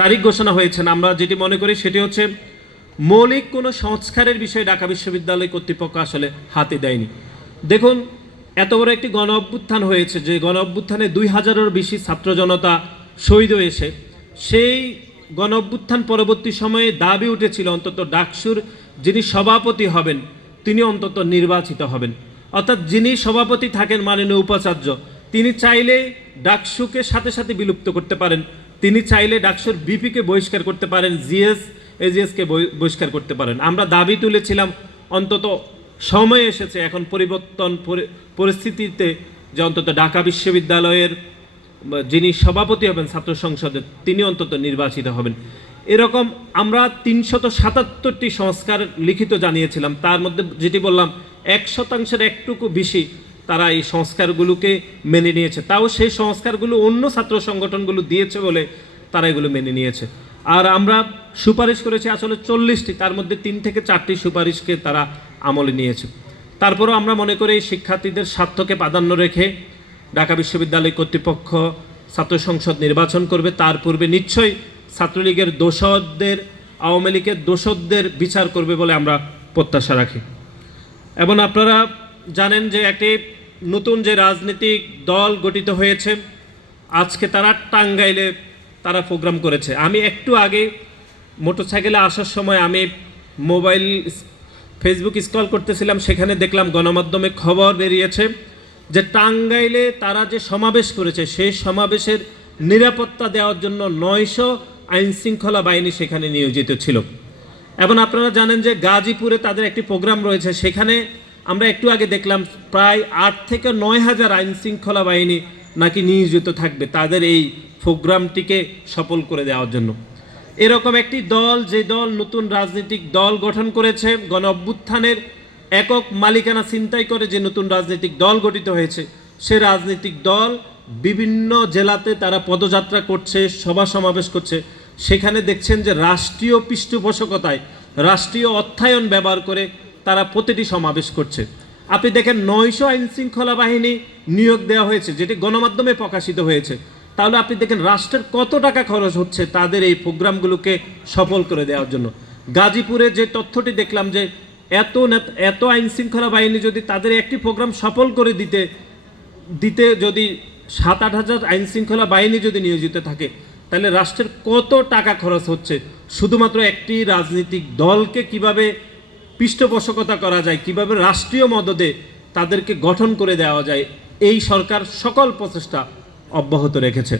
তারিখ ঘোষণা হয়েছে আমরা যেটি মনে করি সেটি হচ্ছে মৌলিক কোনো সংস্কারের বিষয়ে ঢাকা বিশ্ববিদ্যালয় কর্তৃপক্ষ আসলে হাতে দেয়নি। দেখুন, এত বড় একটি গণ অভ্যুত্থান হয়েছে যে গণ অভ্যুত্থানে দুই হাজারেরও বেশি ছাত্র জনতা শহীদ হয়েছে। সেই গণ অভ্যুত্থান পরবর্তী সময়ে দাবি উঠেছিল অন্তত ডাকসুর যিনি সভাপতি হবেন, তিনি অন্তত নির্বাচিত হবেন। অর্থাৎ যিনি সভাপতি থাকেন মাননীয় উপাচার্য তিনি চাইলে ডাকসুকে সাথে সাথে বিলুপ্ত করতে পারেন। তিনি চাইলে ডাকসুর বিপিকে বহিষ্কার করতে পারেন, জিএস, এজিএসকে বহিষ্কার করতে পারেন। আমরা দাবি তুলেছিলাম, অন্তত সময় এসেছে এখন পরিবর্তন পরিস্থিতিতে যে অন্তত ঢাকা বিশ্ববিদ্যালয়ের যিনি সভাপতি হবেন, ছাত্র সংসদের, তিনি অন্তত নির্বাচিত হবেন। এরকম আমরা তিনশত সাতাত্তরটি সংস্কার লিখিত জানিয়েছিলাম। তার মধ্যে যেটি বললাম, এক শতাংশের একটুকু বেশি তারা এই সংস্কারগুলোকে মেনে নিয়েছে। তাও সেই সংস্কারগুলো অন্য ছাত্র সংগঠনগুলো দিয়েছে বলে তারা এগুলো মেনে নিয়েছে। আর আমরা সুপারিশ করেছি আসলে চল্লিশটি, তার মধ্যে তিন থেকে চারটি সুপারিশকে তারা আমলে নিয়েছে। তারপরও আমরা মনে করি শিক্ষার্থীদের স্বার্থকে প্রাধান্য রেখে ঢাকা বিশ্ববিদ্যালয় কর্তৃপক্ষ ছাত্র সংসদ নির্বাচন করবে। তার পূর্বে নিশ্চয়ই ছাত্রলীগের দোষদের, আওয়ামী লীগের দোষদের বিচার করবে বলে আমরা প্রত্যাশা রাখি। এবং আপনারা জানেন যে একটি নতুন যে রাজনৈতিক দল গঠিত হয়েছে, আজকে তারা টাঙ্গাইলে তারা প্রোগ্রাম করেছে। আমি একটু আগে মোটরসাইকেলে আসার সময় আমি মোবাইল ফেসবুক স্ক্রল করতেছিলাম, সেখানে দেখলাম গণমাধ্যমে খবর বেরিয়েছে যে টাঙ্গাইলে তারা যে সমাবেশ করেছে, সেই সমাবেশের নিরাপত্তা দেওয়ার জন্য নয়শো আইন শৃঙ্খলা বাহিনী সেখানে নিয়োজিত ছিল। এবং আপনারা জানেন যে গাজীপুরে তাদের একটি প্রোগ্রাম রয়েছে, সেখানে আমরা একটু আগে দেখলাম প্রায় আট থেকে নয় হাজার আইন শৃঙ্খলা বাহিনী নাকি নিয়োজিত থাকবে তাদের এই প্রোগ্রামটিকে সফল করে দেওয়ার জন্য। এরকম একটি দল, যে দল নতুন রাজনৈতিক দল গঠন করেছে, গণ অভ্যুত্থানের একক মালিকানা চিন্তাই করে যে নতুন রাজনৈতিক দল গঠিত হয়েছে, সে রাজনৈতিক দল বিভিন্ন জেলাতে তারা পদযাত্রা করছে, সভা সমাবেশ করছে। সেখানে দেখছেন যে রাষ্ট্রীয় পৃষ্ঠপোষকতায় রাষ্ট্রীয় অর্থায়ন ব্যবহার করে তারা প্রতিটি সমাবেশ করছে। আপনি দেখেন নয়শো আইন শৃঙ্খলা বাহিনী নিয়োগ দেওয়া হয়েছে, যেটি গণমাধ্যমে প্রকাশিত হয়েছে। তাহলে আপনি দেখেন রাষ্ট্রের কত টাকা খরচ হচ্ছে তাদের এই প্রোগ্রামগুলোকে সফল করে দেওয়ার জন্য। গাজীপুরে যে তথ্যটি দেখলাম যে এত এত আইন শৃঙ্খলা বাহিনী যদি তাদের একটি প্রোগ্রাম সফল করে দিতে দিতে যদি সাত আট হাজার আইন শৃঙ্খলা বাহিনী যদি নিয়োজিত থাকে, তাহলে রাষ্ট্রের কত টাকা খরচ হচ্ছে? শুধুমাত্র একটি রাজনৈতিক দলকে কীভাবে পৃষ্ঠপোষকতা করা যায়, কীভাবে রাষ্ট্রীয় মদদে তাদেরকে গঠন করে দেওয়া যায়, এই সরকার সকল প্রচেষ্টা অব্যাহত রেখেছে।